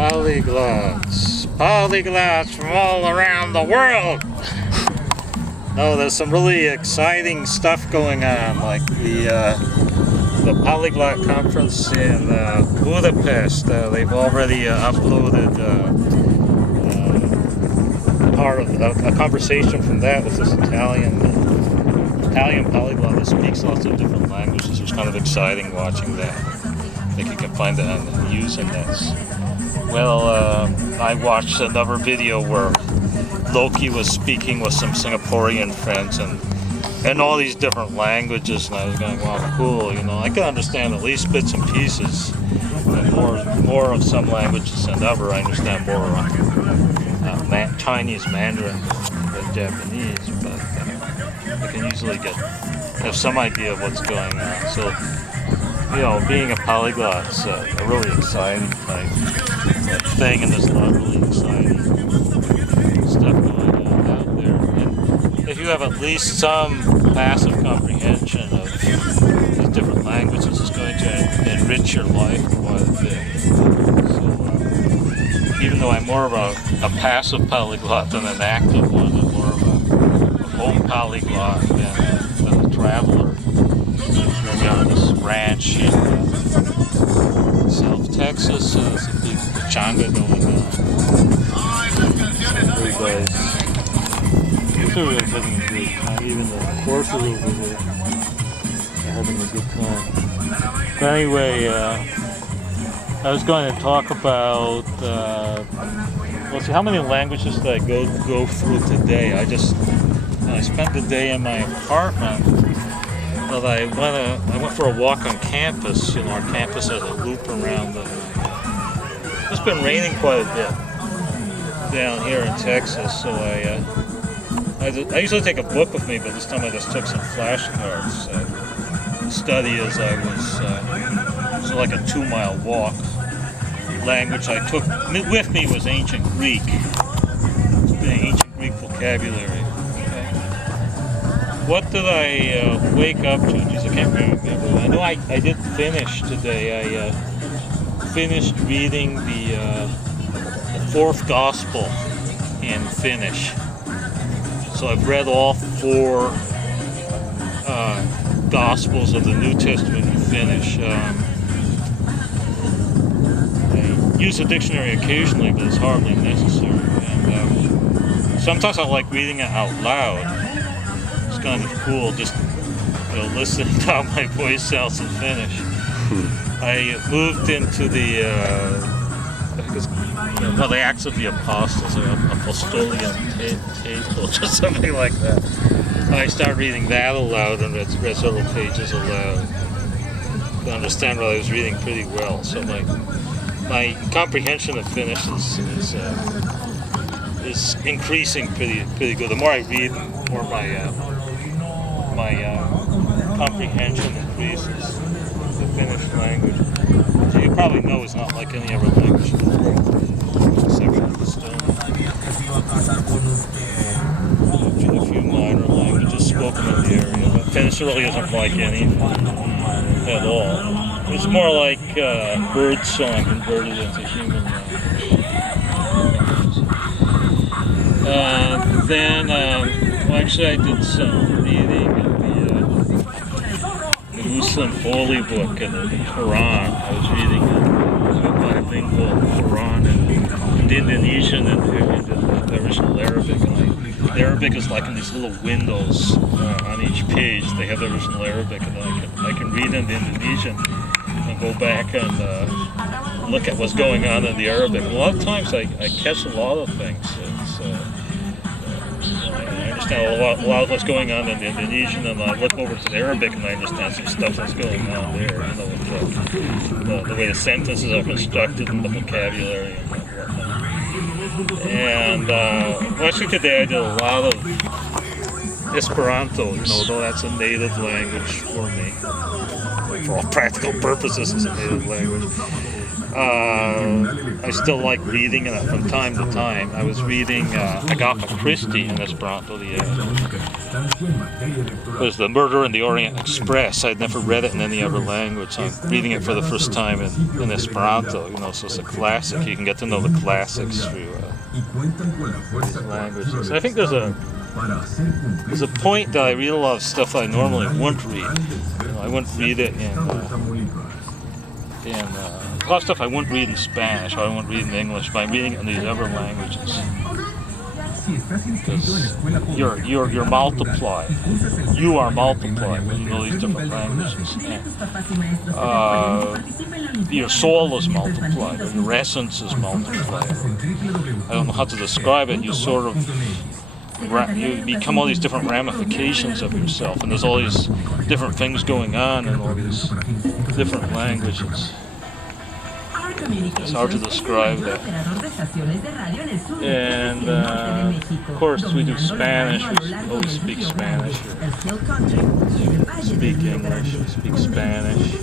Polyglots from all around the world. Oh, there's some really exciting stuff going on, like the Polyglot conference in Budapest. They've already uploaded part of a conversation from that with this Italian polyglot that speaks lots of different languages. It was kind of exciting watching that. I think you can find that on the Usernets. Well, I watched another video where Loki was speaking with some Singaporean friends and all these different languages, and I was going, wow, cool, you know, I can understand at least bits and pieces, and more of some languages than ever. I understand more Chinese Mandarin than Japanese, but I can usually have some idea of what's going on. So, you know, being a polyglot is a really exciting thing, and there's a lot of really exciting stuff going on out there. And if you have at least some passive comprehension of these different languages, it's going to enrich your life quite a bit. So, even though I'm more of a passive polyglot than an active one, I'm more of a home polyglot than a traveler. We're on this ranch in South Texas, so there's a big pachanga going on. Everybody's really having a good time. Even the horses over there are having a good time. But anyway, I was going to talk about, let's see, how many languages did I go through today? I spent the day in my apartment, but I went for a walk on campus. You know, our campus has a loop around it's been raining quite a bit down here in Texas, so I usually take a book with me, but this time I just took some flashcards to study as I was, so like a 2-mile walk. The language I took with me was ancient Greek. The ancient Greek vocabulary. Okay. What did I wake up to? Jeez, I can't remember. I know I did finish today. I finished reading the 4th Gospel in Finnish. So I've read all 4 Gospels of the New Testament in Finnish. I use a dictionary occasionally, but it's hardly necessary. And sometimes I like reading it out loud. It's kind of cool, just listening to how my voice sounds in Finnish. I moved into the Acts of the Apostles, or Apostolian Table, just something like that. I started reading that aloud and read several pages aloud. I understand what I was reading pretty well, so my comprehension of Finnish is increasing pretty good. The more I read, the more my comprehension increases the Finnish language. So you probably know it's not like any other language in the world, except for Estonia. A few minor languages spoken in the area, but Finnish really isn't like any at all. It's more like bird song converted into human language. Actually I did some reading in the Muslim holy book and the Quran. I was reading the bilingual Quran in Indonesian and the original Arabic. The Arabic is like in these little windows on each page. They have the original Arabic, and I can read in the Indonesian and go back and look at what's going on in the Arabic. A lot of times I catch a lot of things. I understand a lot of what's going on in the Indonesian, and I look over to the Arabic and I understand some stuff that's going on there. You know, with the way the sentences are constructed and the vocabulary and whatnot. And actually today I did a lot of Esperanto, although that's a native language for me. For all practical purposes, it's a native language. I still like reading it from time to time. I was reading Agatha Christie in Esperanto. It was The Murder in the Orient Express. I'd never read it in any other language. So I'm reading it for the first time in Esperanto. You know, so it's a classic. You can get to know the classics through languages. I think there's a point that I read a lot of stuff that I normally wouldn't read. You know, I wouldn't read it in a lot of stuff I wouldn't read in Spanish, or I wouldn't read in English, but I'm reading it in these other languages. Because you're multiplied. You are multiplied when you know these different languages. And, your soul is multiplied, or your essence is multiplied. I don't know how to describe it. You sort of you become all these different ramifications of yourself, and there's all these different things going on in all these different languages. It's hard to describe that. And of course we do Spanish, we always speak Spanish. We speak English, we speak Spanish.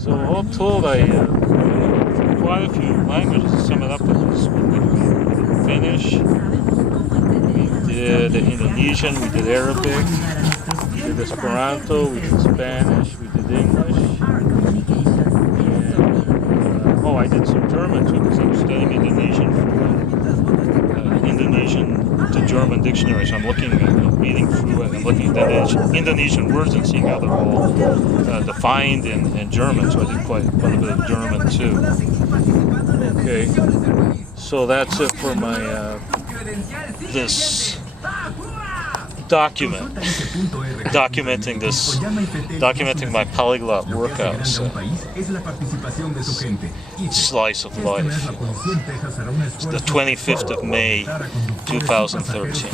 So all told, I quite a few languages. To sum it up, we did Finnish, we did Indonesian, we did Arabic, we did Esperanto, we did Spanish, we did English, and I did some German too, because I'm studying Indonesian for Indonesian to German dictionary, so I'm looking at reading through it and looking at Indonesian words and seeing how they're all defined in German, so I did quite a bit of German too. Okay, so that's it for my this documenting my polyglot workouts, slice of life. It's the 25th of May, 2013.